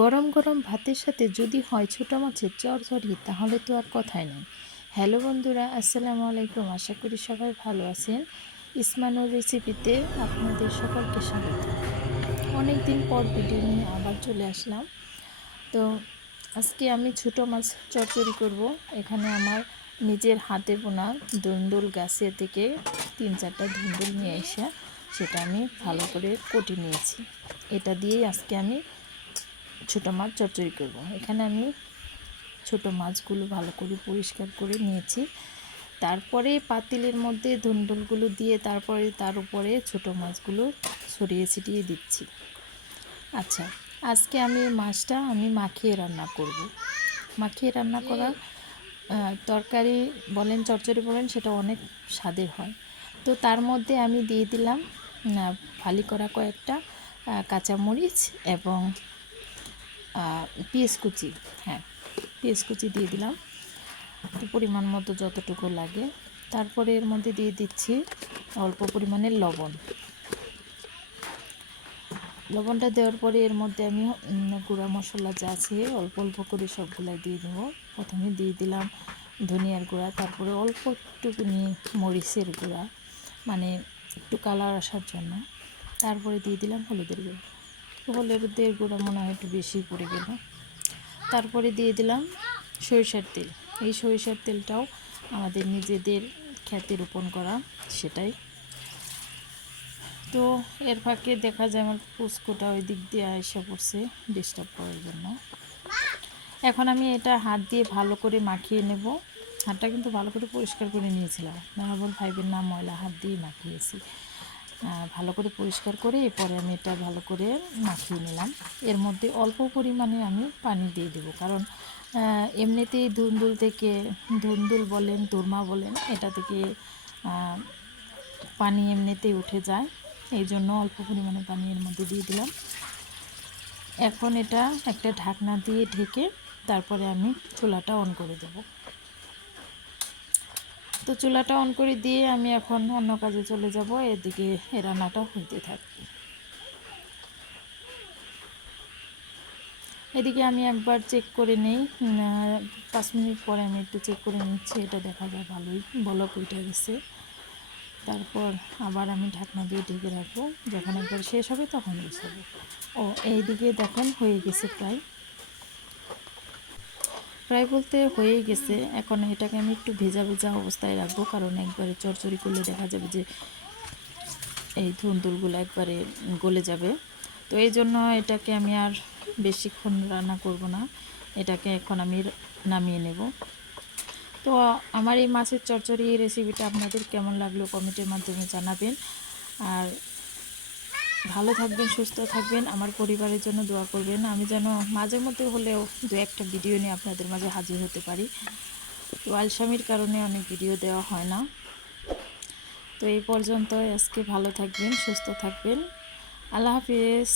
গরম গরম ভাতের সাথে যদি হয় ছোটো মাছের চরচড়ি, তাহলে তো আর কথাই নেই। হ্যালো বন্ধুরা, আসসালামু আলাইকুম। আশা করি সবাই ভালো আছেন। ইসমানুর রেসিপিতে আপনাদের সকলকে স্বাগত। অনেক দিন পর ভিডিও নিয়ে আবার চলে আসলাম। তো আজকে আমি ছোটো মাছ চচ্চড়ি করব। এখানে আমার নিজের হাতে বোনা ধুন্দুল গাছে থেকে তিন চারটা ধুন্দুল নিয়ে এসে সেটা আমি ভালো করে কটি নিয়েছি। এটা দিয়েই আজকে আমি ছোটো মাছ চচ্চড়ি করব। এখানে আমি ছোটো মাছগুলো ভালো করে পরিষ্কার করে নিয়েছি। তারপরে পাতিলের মধ্যে ধুন্দুলগুলো দিয়ে তারপরে তার উপরে ছোটো মাছগুলো ছড়িয়ে ছিটিয়ে দিচ্ছি। আচ্ছা আজকে আমি মাছটা আমি মাখিয়ে রান্না করব। মাখিয়ে রান্না করা তরকারি বলেন, চচ্চড়ি বলেন, সেটা অনেক স্বাদের হয়। তো তার মধ্যে আমি দিয়ে দিলাম ফালি করা কয়েকটা কাঁচামরিচ এবং পেঁয়াজ কুচি হ্যাঁ পেঁয়াজ কুচি দিয়ে দিলাম। পরিমাণ মতো যতটুকু লাগে। তারপরে এর মধ্যে দিয়ে দিচ্ছি অল্প পরিমাণের লবণ। লবণটা দেওয়ার পরে এর মধ্যে আমি গুঁড়া মশলা যা আছে, অল্প অল্প করে সবগুলাই দিয়ে দেবো। প্রথমে দিয়ে দিলাম ধনিয়ার গুঁড়া, তারপরে অল্প একটুকুনি মরিচের গুঁড়া মানে একটু কালার আসার জন্য। তারপরে দিয়ে দিলাম হলুদের গুঁড়া। হলুদের গুঁড়া মনে হয় একটু বেশি পড়ে গেল তারপরে দিয়ে দিলাম সরিষার তেল। এই সরিষার তেলটাও আমাদের নিজেদের খ্যাতে রোপণ করা সেটাই। তো এর ফাঁকে দেখা যায় আমার পুস্কোটা ওই দিক দিয়ে আয়সা পড়ছে ডিস্টার্ব করার জন্য। এখন আমি এটা হাত দিয়ে ভালো করে মাখিয়ে নেব। হাতটা কিন্তু ভালো করে পরিষ্কার করে নিয়েছিলাম। মেহবুল ফাইভের নাম ময়লা হাত দিয়ে মাখিয়েছি। ভালো করে পরিষ্কার করে এরপরে আমি এটা ভালো করে মাখিয়ে নিলাম। এর মধ্যে অল্প পরিমাণে আমি পানি দিয়ে দেবো। কারণ এমনিতেই ধুন্দুল থেকে, ধুন্দুল বলেন, দোরমা বলেন, এটা থেকে পানি এমনিতেই উঠে যায়। এই জন্য অল্প পরিমাণে পানি এর মধ্যে দিয়ে দিলাম। এখন এটা একটা ঢাকনা দিয়ে ঢেকে তারপরে আমি চুলাটা অন করে দেব। তো চুলাটা অন করে দিয়ে আমি এখন অন্য কাজে চলে যাব, এদিকে রান্নাটা হইতে থাকবে। এদিকে আমি একবার চেক করে নেই পাঁচ মিনিট পরে আমি একটু চেক করে নিচ্ছি, এটা দেখা যায় ভালোই, বলক উঠে গেছে। তারপর আবার আমি ঢাকনা দিয়ে ঢেকে রাখব, যখন একবার শেষ হবে তখন গুছাবো ও, এইদিকে দেখেন হয়ে গেছে প্রায়। প্রায় বলতে হয়ে গেছে। এখন এটাকে আমি একটু ভেজা ভেজা অবস্থায় রাখব, কারণ একবারে চরচড়ি করলে দেখা যাবে যে এই ধুন্দুলগুলো একবারে গলে যাবে। তো এই জন্য এটাকে আমি আর বেশিক্ষণ রান্না করব না। এটাকে এখন আমি নামিয়ে নেব। তো আমার এই মাছের চচ্চড়ি রেসিপিটা আপনাদের কেমন লাগল কমেন্টের মাধ্যমে জানাবেন। আর ভালো থাকবেন, সুস্থ থাকবেন। আমার পরিবারের জন্য দোয়া করবেন। আমি যেন মাঝে মধ্যে হলেও দু একটা ভিডিও নিয়ে আপনাদের মাঝে হাজির হতে পারি। তো আলসামির কারণে অনেক ভিডিও দেওয়া হয় না। তো এই পর্যন্ত আজকে ভালো থাকবেন, সুস্থ থাকবেন। আল্লাহ হাফিজ।